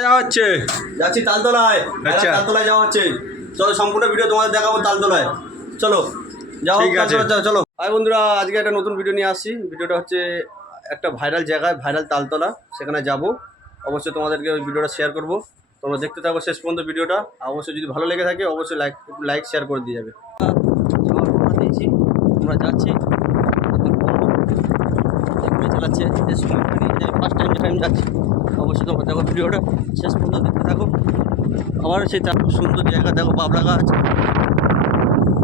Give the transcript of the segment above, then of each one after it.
যাওয়া হচ্ছে যাচ্ছি তালতলায়। আচ্ছা। তালতলায় যাওয়া হচ্ছে। চলো সম্পূর্ণ ভিডিও তোমাদের দেখাবো তালতলায়। চলো যাও ঠিক আছে। চলো। হাই বন্ধুরা, আজকে একটা নতুন ভিডিও নিয়ে আসছি। ভিডিওটা হচ্ছে একটা ভাইরাল জায়গায়, ভাইরাল তালতলা, সেখানে যাব। অবশ্যই তোমাদেরকে ওই ভিডিওটা শেয়ার করবো। তোমরা দেখতে থাকো শেষ পর্যন্ত ভিডিওটা। অবশ্যই যদি ভালো লেগে থাকে অবশ্যই লাইক শেয়ার করে দিয়ে যাবে। যাওয়ার রওনা দিয়েছি, আমরা যাচ্ছি। চালাচ্ছে ফার্স্ট টাইম যাচ্ছি। অবশ্যই তোমরা দেখো ভিডিওটা শেষ পর্যন্ত দেখতে থাকো। আবার সেই খুব সুন্দর জায়গা, দেখো বাবলা গাছ।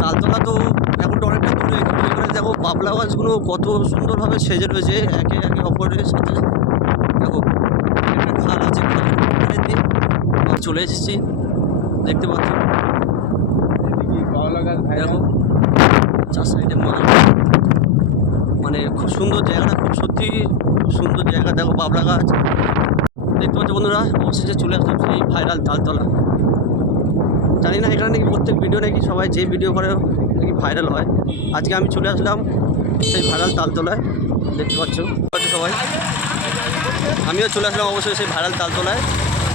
তালতলা তো এখন তো অনেকটা দূরে, কিন্তু এখানে দেখো বাবলা গাছগুলো কত সুন্দরভাবে সেজে রয়েছে একে একে অপরের সাথে। দেখো একটা খাল আছে, খালের দিয়ে চলে এসেছি, দেখতে পাচ্ছ। দেখো চার সাইডে মাঠ, মানে খুব সুন্দর জায়গাটা, খুব সত্যি খুব সুন্দর জায়গা। দেখো বাবলা গাছ দেখতে পাচ্ছ বন্ধুরা। অবশেষে চলে আসলাম সেই ভাইরাল তালতলা। জানি না এখানে নাকি প্রত্যেক ভিডিও নাকি সবাই যে ভিডিও করে নাকি ভাইরাল হয়। আজকে আমি চলে আসলাম সেই ভাইরাল তালতলায়, দেখতে পাচ্ছ সবাই। আমিও চলে আসলাম অবশ্যই সেই ভাইরাল তালতলায়,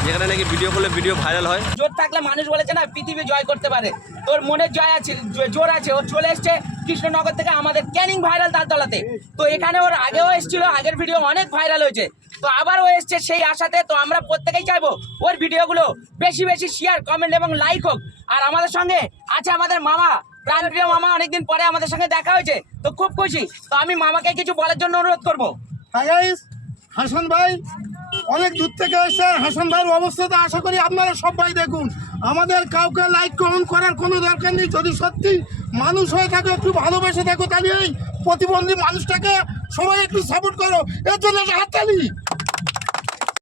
যেখানে নাকি ভিডিও করলে ভিডিও ভাইরাল হয়। জোর থাকলে মানুষ বলেছে না পৃথিবী জয় করতে পারে। তোর মনের জয় আছে, জোর আছে। ও চলে এসছে কৃষ্ণনগর থেকে আমাদের ক্যানিং ভাইরাল তালতলাতে। তো এখানে ওর আগেও এসেছিল, আগের ভিডিও অনেক ভাইরাল হয়েছে। তো আবার ও এসছে সেই আশাতে। তো আমরা প্রত্যেকেই চাইবো ওর ভিডিওগুলো বেশি বেশি শেয়ার, কমেন্ট এবং লাইক হোক। আর আমাদের সঙ্গে আছে আমাদের মামা, প্রাণপ্রিয় মামা। অনেকদিন পরে আমাদের সঙ্গে দেখা হয়েছে, তো খুব খুশি। তো আমি মামাকে কিছু বলার জন্য অনুরোধ করবো। হাই গাইস, হাসান ভাই অনেক দূর থেকে এসেছেন। হাসান ভাইয়ের অবস্থাতে আশা করি আপনারা সবাই দেখুন। আমাদের কাউকে লাইক কমেন্ট করার কোনো দরকার নেই। যদি সত্যি মানুষ হয়ে থাকে, একটু ভালোবেসে থাকো, তাহলে এই প্রতিবন্ধী মানুষটাকে সবাই একটু সাপোর্ট করো। এর জন্য একটা হাততালি।